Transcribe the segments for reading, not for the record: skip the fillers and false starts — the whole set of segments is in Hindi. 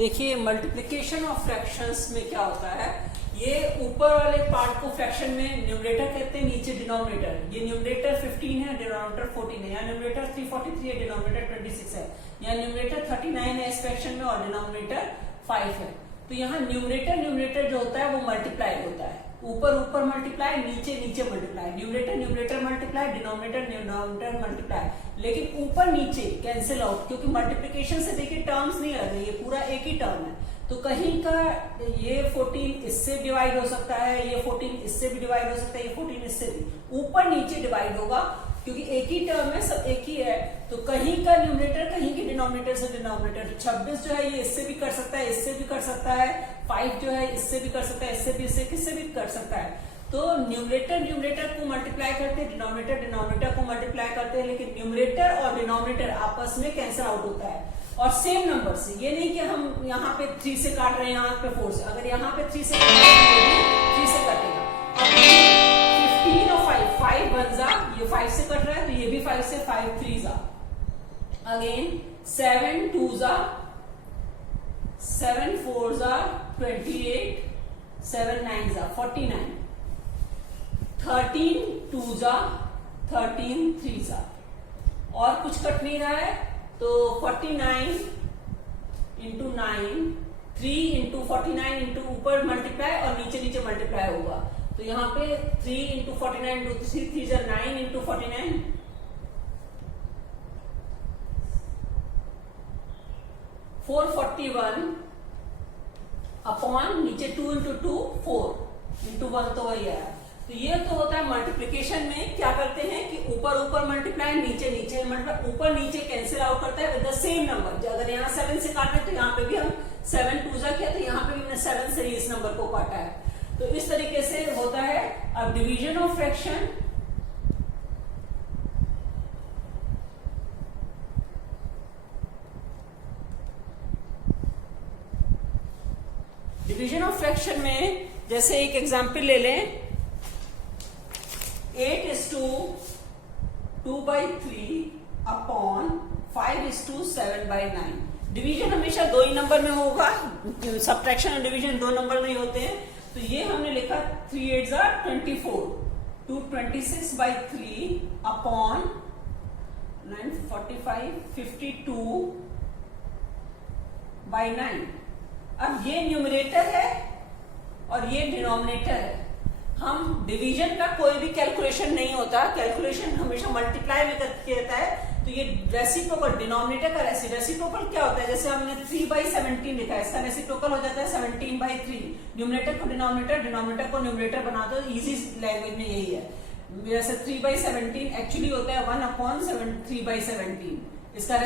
देखिए मल्टीप्लिकेशन ऑफ फ्रैक्शंस में क्या होता है, ये ऊपर वाले पार्ट को फ्रैक्शन में न्यूमरेटर कहते हैं, नीचे डिनोमिनेटर। ये न्यूमरेटर 15 है, डिनोमिनेटर 14 है, या न्यूमरेटर 343 है, डिनोमिनेटर 26 है, या न्यूमरेटर 39 है इस फ्रैक्शन में और डिनोमिनेटर 5 है। तो यहाँ न्यूमरेटर जो होता है वो मल्टीप्लाई होता है, ऊपर ऊपर मल्टीप्लाई, नीचे नीचे multiply, numerator multiply, denominator multiply. लेकिन ऊपर नीचे कैंसिल आउट, क्योंकि मल्टीप्लिकेशन से देखिए टर्म्स नहीं अलग है, ये पूरा एक ही टर्म है। तो कहीं का ये 14 इससे डिवाइड हो सकता है, ये 14 इससे भी डिवाइड हो सकता है, ये 14 इससे भी, ऊपर नीचे डिवाइड होगा क्योंकि एक ही टर्म है, सब एक ही है। तो कहीं का न्यूमरेटर कहीं के डिनोमिनेटर से डिनोमिनेटर। 26 जो है ये इससे भी कर सकता है, इससे भी कर सकता है, 5 जो है इससे भी कर सकता है, इससे भी, इससे किससे भी कर सकता है। तो न्यूमरेटर को मल्टीप्लाई करते हैं, डिनोमिनेटर को मल्टीप्लाई करते हैं, लेकिन न्यूमरेटर और डिनोमिनेटर आपस में कैंसिल आउट होता है और सेम नंबर से। ये नहीं कि हम यहाँ पे 3 से काट रहे हैं, यहाँ पे 4 से। अगर यहाँ पे 3 से काट रहे हैं तो ये भी 3 से कटेगा। अब 15 और 5 1 जा, ये 5 से कट रहा है तो ये भी 5 से, 5 3 जा। अगेन 7 2 जा, 7 4 जा 28, 7 9 जा 49, 13 2 जा 13 3 जा। और कुछ कट नहीं रहा है तो 49 इंटू 9, 3 इंटू 49 इंटू ऊपर मल्टीप्लाई और नीचे नीचे मल्टीप्लाई होगा। तो यहाँ पे 3 इंटू 49 इंटू 3 जा 9 इंटू 49, 441 अपॉन नीचे 2 इंटू 2 4 इंटू 1 तो वही आया। तो ये तो होता है मल्टीप्लिकेशन में क्या करते हैं कि ऊपर ऊपर मल्टीप्लाई, नीचे नीचे मल्टीप्लाई, ऊपर नीचे कैंसिल आउट करता है विद द सेम नंबर। अगर यहाँ 7 से काटे तो यहाँ पे भी हम 7 2 जा किया, तो यहाँ पे भी हमने 7 से इस नंबर को काटा है। तो इस तरीके से होता है। अब division of fraction, division of fraction में जैसे एक एग्जांपल ले लें, 8:2/3 अपॉन 5:7/9। डिवीजन हमेशा दो ही नंबर में होगा, सब्ट्रैक्शन और डिवीजन दो नंबर में ही होते हैं। तो ये हमने लिखा 3 8 24, 226/3 अपॉन 9 45 52/9। अब ये न्यूमरेटर है और ये डिनोमिनेटर है। हम डिवीजन का कोई भी कैलकुलेशन नहीं होता, कैलकुलेशन हमेशा मल्टीप्लाई में करके रहता है। तो ये रेसिप्रोकल, डिनोमिनेटर का रेसिप्रोकल क्या होता है, जैसे हमने 3/17 लिखा है, इसका रेसिप्रोकल हो जाता है 17/3। न्यूमरेटर को डिनोमिनेटर, डिनोमिनेटर को न्यूमरेटर बना दो, इजी लैंग्वेज में यही है। जैसे 3/17 एक्चुअली होता है 1/3/17, इसका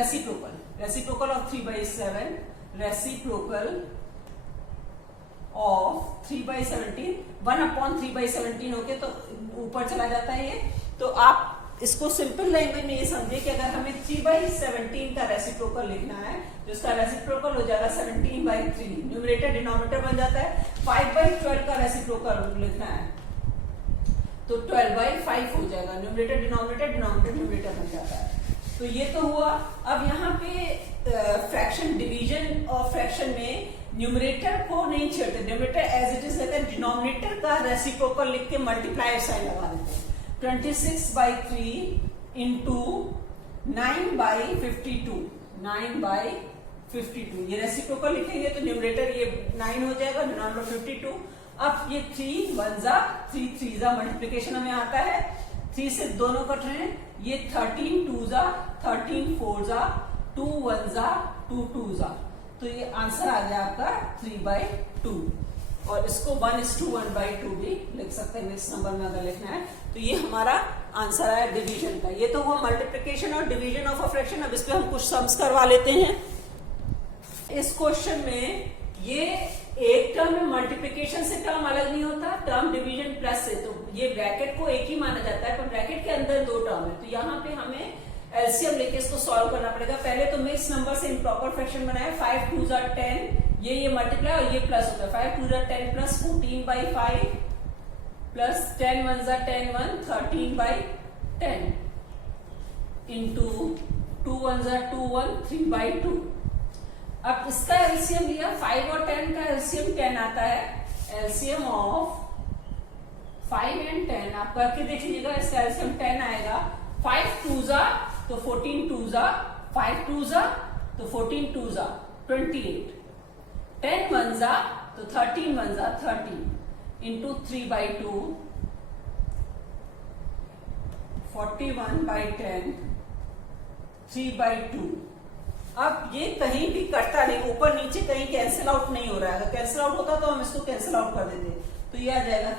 रेसिप्रोकल ऑफ 3/7, रेसिप्रोकल ऑफ 3/17, 1/3/17 होके तो ऊपर चला जाता है ये। तो आप इसको सिंपल लैंग्वेज में ये समझे कि अगर हमें 3/17 का रेसिप्रोकल लिखना है तो इसका रेसिप्रोकल हो जाएगा 17/3, न्यूमरेटर डिनोमिनेटर बन जाता है। 5/12 का रेसिप्रोकल लिखना है तो 12/5 हो जाएगा, न्यूमरेटर डिनोमिनेटर न्यूमरेटर बन जाता है। तो ये तो हुआ। अब यहाँ पे फ्रैक्शन, डिवीजन और फ्रैक्शन में न्यूमरेटर को नहीं छेड़ते, न्यूमरेटर एज इट इज रहता है, डिनोमिनेटर का रेसिप्रोकल लिख के मल्टीप्लाई साइन लगा देते हैं। 26/3 इंटू 9/52, 9/52 ये रेसिप्रोकल लिखेंगे तो न्यूमरेटर ये 9 हो जाएगा, डिनोमिनेटर 52। अब ये 3 1 जा 3 3 जा, मल्टीप्लिकेशन हमें आता है, 3 से दोनों कट रहे हैं, ये 13 2 जा 13 4 जा 2 1 जा 2 2 जा। तो ये आंसर आ गया आपका 3/2। और इसको 1:1/2 भी लिख सकते हैं नेक्स्ट नंबर में अगर लिखना है। तो ये हमारा आंसर आया डिवीजन का। ये तो हुआ मल्टीप्लिकेशन और डिवीजन ऑफ अ फ्रैक्शन। अब इस पे हम कुछ सम्स करवा लेते हैं। इस क्वेश्चन में ये एक टर्म में मल्टीप्लिकेशन से टर्म अलग नहीं होता, टर्म डिवीजन प्लस से, तो ये ब्रैकेट को एक ही माना जाता है, पर ब्रैकेट के अंदर दो टर्म है। तो यहाँ पे हमें एलसीएम लेके इसको सॉल्व करना पड़ेगा। पहले तो मैं इस नंबर से इम्प्रॉपर फ्रैक्शन बनाया, 5 2 जा 10, ये मल्टीप्लाई और ये प्लस होता है, 5 2 जा 10 प्लस 14/5 प्लस 10 1 जा 10 1 13/10 इंटू 2 1 जा 2 1 3/2। अब इसका एलसीएम लिया, 5 और 10 का एलसीएम 10 आता है। एलसीएम ऑफ 5 एंड 10 आप करके देख लीजिएगा, इसका एलसीएम 10 आएगा। 5 2 जा तो 14 2 जा, 5 2 जा तो 14 2 जा 28, 10 1 जा तो 13 1 जा 30 इंटू 3/2, 41/10, 3/2। अब ये कहीं भी कटता नहीं, ऊपर नीचे कहीं कैंसिल आउट नहीं हो रहा है। अगर कैंसिल आउट होता तो हम इसको कैंसिल आउट कर देते, तो ये आ जाएगा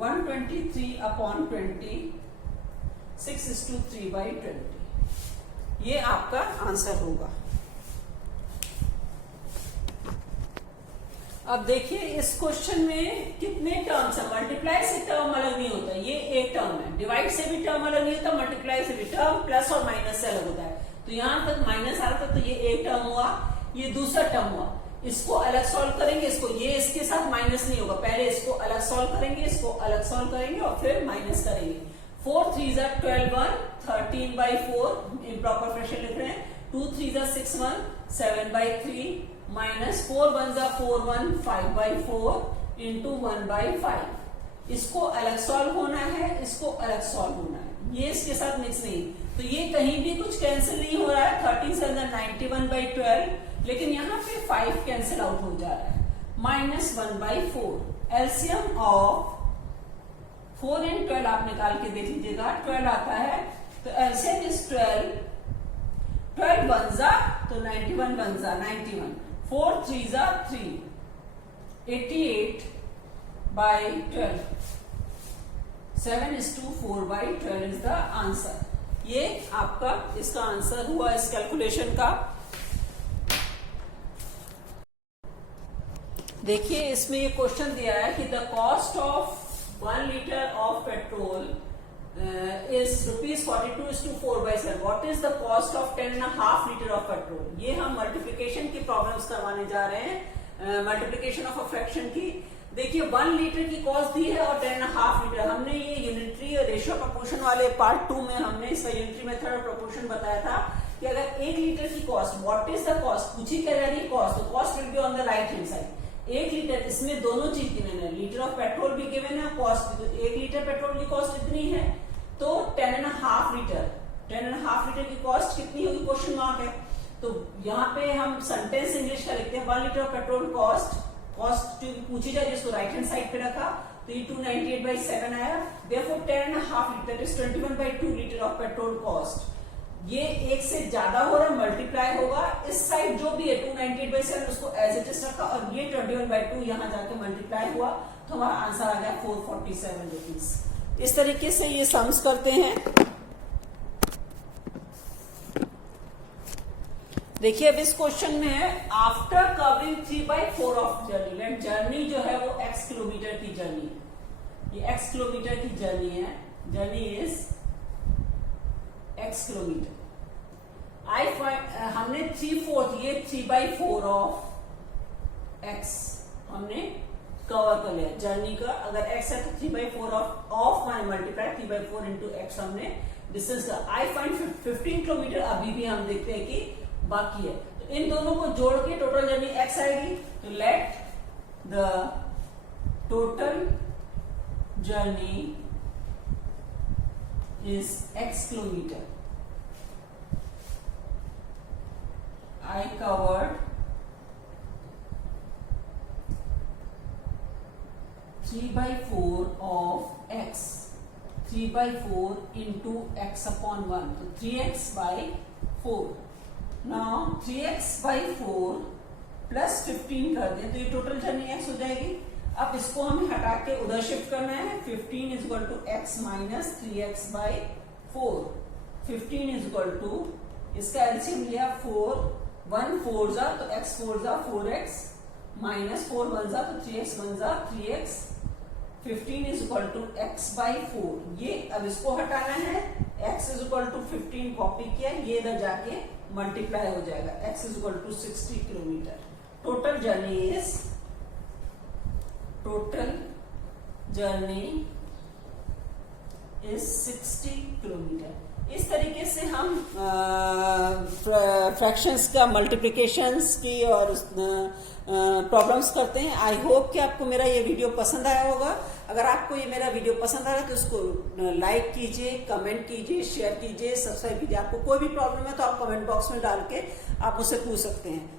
123/20, 6:3/20। ये आपका आंसर होगा। अब देखिए इस क्वेश्चन में कितने टर्म्स है। मल्टीप्लाई से टर्म अलग नहीं होता, ये एक टर्म है। डिवाइड से भी टर्म अलग नहीं होता, मल्टीप्लाई से भी टर्म प्लस और माइनस से अलग होता है। तो यहां तक माइनस आ रहा था तो ये एक टर्म हुआ, ये दूसरा टर्म हुआ। इसको अलग सॉल्व करेंगे, इसको ये इसके साथ माइनस नहीं होगा, पहले इसको अलग सॉल्व करेंगे, इसको अलग सॉल्व करेंगे और फिर माइनस करेंगे। 4 3 जा 12 1, 13/4 इम्प्रॉपर फ्रैक्शन लिख रहे हैं। 2 3 जा 6 1, 7/3 माइनस 4 1 जा 4 1, 5/4 इंटू 1/5। इसको अलग सॉल्व होना है, इसको अलग सॉल्व होना है, ये इसके साथ मिक्स नहीं। तो ये कहीं भी कुछ कैंसिल नहीं हो रहा है। 13 7 91/12, लेकिन यहाँ पे 5 कैंसिल आउट हो जा रहा है। माइनस 1/4। एलसीएम ऑफ 4 एंड 12 आप निकाल के देख लीजिएगा, 12 आता है। तो एलसीएम इज 12, 12 1 जा तो 91 1 जा 91, 4 3 जा 3, 88/12, 7:4/12 इज द आंसर। ये आपका इसका आंसर हुआ इस कैलकुलेशन का। देखिए इसमें ये क्वेश्चन दिया है कि the cost of 1 litre of petrol is ₹42:4/7। What is the cost of 10.5 litre of petrol. ये हम मल्टीप्लिकेशन की प्रॉब्लम्स करवाने जा रहे हैं, मल्टीप्लिकेशन ऑफ अ फ्रैक्शन की। देखिए 1 लीटर की कॉस्ट दी है और 10.5 लीटर। हमने ये यूनिटरी रेशियो प्रोपोर्शन वाले पार्ट 2 में हमने इसका यूनिटरी मेथड और प्रोपोर्शन बताया था कि अगर 1 लीटर की cost, what is the cost पूछी क्या जा रही है, कॉस्ट। तो cost will be on the right hand side. 1 litre, इसमें दोनों चीज गिवन है, लीटर ऑफ पेट्रोल भी गिवन है, कॉस्ट भी। तो 1 लीटर पेट्रोल की कॉस्ट इतनी है, तो 10.5 लीटर की कॉस्ट कितनी होगी, क्वेश्चन मार्क है। तो यहाँ पे हम सेंटेंस इंग्लिश का लिखते हैं, 1 लीटर ऑफ पेट्रोल कॉस्ट पूछी जाए जिसको राइट हैंड साइड पे रखा, तो ये 298/7 आया। Therefore 10.5 litre is 21/2 litre of petrol cost. ये एक से ज्यादा हो रहा है, मल्टीप्लाई होगा। इस साइड जो भी है 298/7 उसको एज इट इज रखा और ये 21/2 यहां जाके मल्टीप्लाई हुआ, तो हमारा आंसर आ गया 447 रुपीज। इस तरीके से ये सम्स करते हैं। देखिए अब इस क्वेश्चन में है after covering 3/4 of journey. Journey जो है वो x किलोमीटर की जर्नी है, ये x किलोमीटर की जर्नी है, journey is x kilometre. I find हमने 3/4 ये 3/4 ऑफ x हमने कवर कर लिया जर्नी का। अगर x है तो 3/4 ऑफ माने मल्टीप्लाई 3/4 इंटू x हमने डिस्टेंस का। आई फाइंड 15 किलोमीटर अभी भी हम देखते हैं कि बाकी है। तो इन दोनों को जोड़ के टोटल जर्नी x आएगी। तो let the total journey is x kilometre. I covered 3/4 of x, 3/4 into x upon 1, तो 3x/4। Now 3x/4 प्लस 15 कर दें तो ये टोटल जर्नी x हो जाएगी। अब इसको हमें हटा के उधर शिफ्ट करना है। 15 = x माइनस 3x/4। 15 = इसका एलसीएम लिया 4, 1 4 जा तो x 4 जा 4x माइनस 4 1 जा तो 3x 1 जा 3x। 15 = x/4। ये अब इसको हटाना है। x = 15 कॉपी किया, ये इधर जाके मल्टीप्लाई हो जाएगा। x = 60 kilometre. Total journey is 60 kilometre. इस तरीके से हम फ्रैक्शंस का मल्टीप्लिकेशंस की और प्रॉब्लम्स करते हैं। आई होप कि आपको मेरा ये वीडियो पसंद आया होगा। अगर आपको ये मेरा वीडियो पसंद आया तो उसको लाइक कीजिए, कमेंट कीजिए, शेयर कीजिए, सब्सक्राइब कीजिए। आपको कोई भी प्रॉब्लम है तो आप कमेंट बॉक्स में डाल के आप मुझसे पूछ सकते हैं।